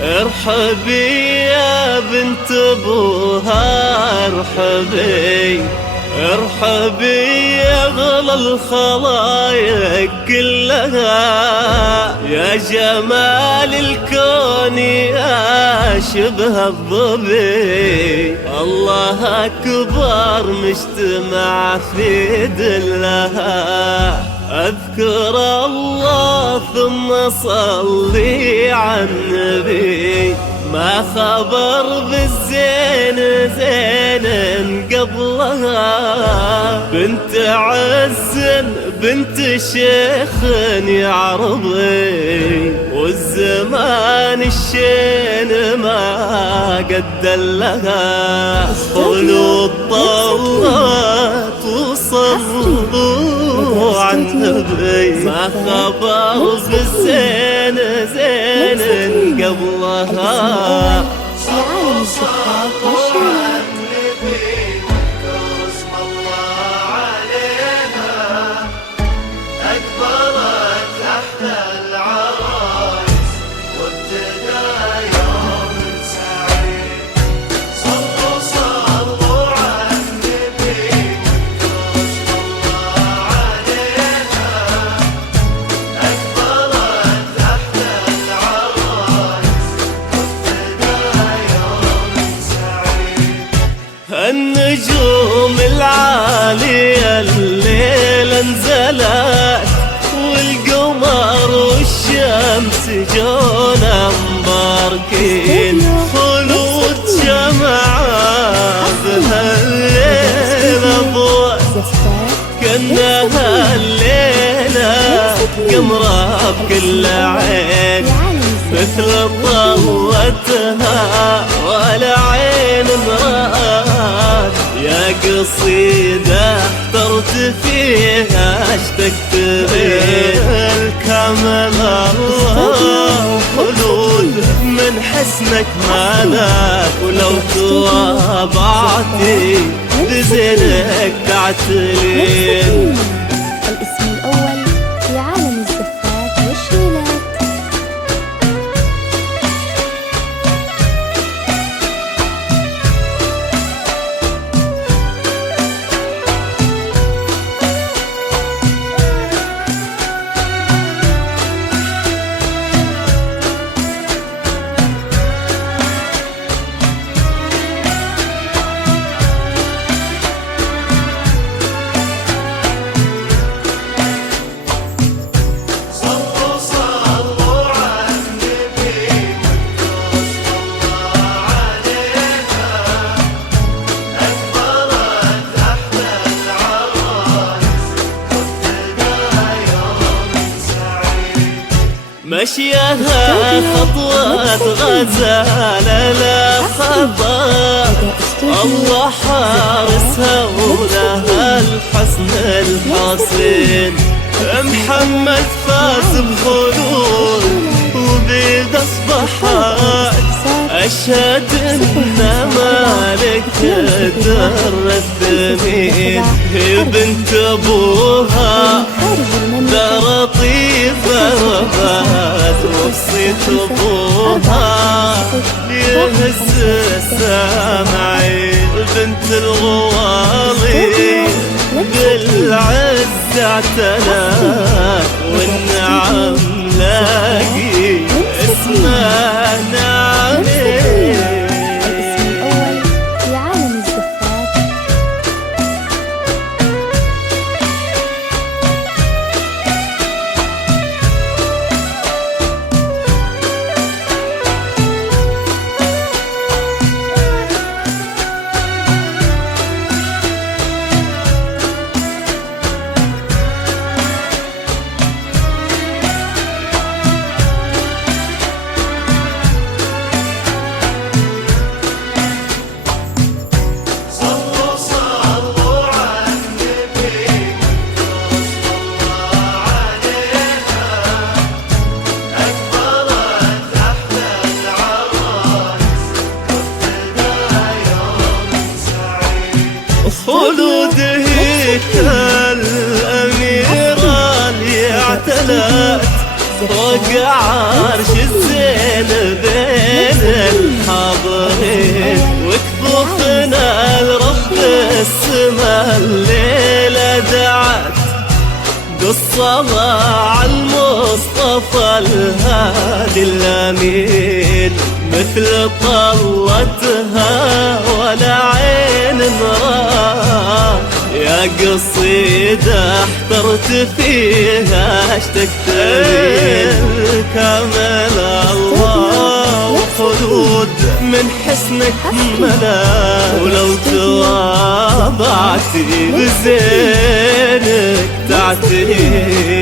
ارحبي يا بنت ابوها، ارحبي ارحبي يا اغلى الخلايق كلها، يا جمال الكون يا شبه الظبي، الله اكبر مجتمع في دلها. اذكر الله ثم صلي على النبي، ما خبر بالزين زين قبلها، بنت عز بنت شيخ يا عربي، والزمان الشين ما قد لها، خلود طلت وصلوا عن النبي، ما خبر بالزين زين قبلها. النجوم العالية الليل انزلت، والقمر والشمس جونا مباركين، خلود جمعة بهالليلة ضوت، كأنها الليلة قمرة بكل عين، مثل ضوتها ولا عين مرات، يا قصيدة احترت فيها اشتقت بالكامل الله، خلود من حسنك مالك، ولو توابعتي بزينك تعتلين. الاسم الأول في عالم الزفات والشيلات. مشيها خطوات غزالة لا خطأ، الله حارسها ولها الحسن الحصين، محمد فاز بخلود وبيد اصبحت، اشهد ان مالك در الثمين، هي بنت ابوها دار طيفة ربات، وصيت ابوها يهز السامعين، بنت الغوالي بالعز اعتناك، والنعم لاقي اسمه نعمي. الاسم الأول في عالم الزفات. الزفات فوق عرش الزين بين الحاضرين وكفوفنا لرب السما الليلة دعت بالصلاة على المصطفى الهادي الأمين مثل طلتها ولا عين مراه يا قصيدة احترت فيها اشتقت كامل الله وخلود من حسنك ملا ولو تواضعتي بزينك تعتني